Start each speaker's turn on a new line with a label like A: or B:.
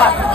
A: 快。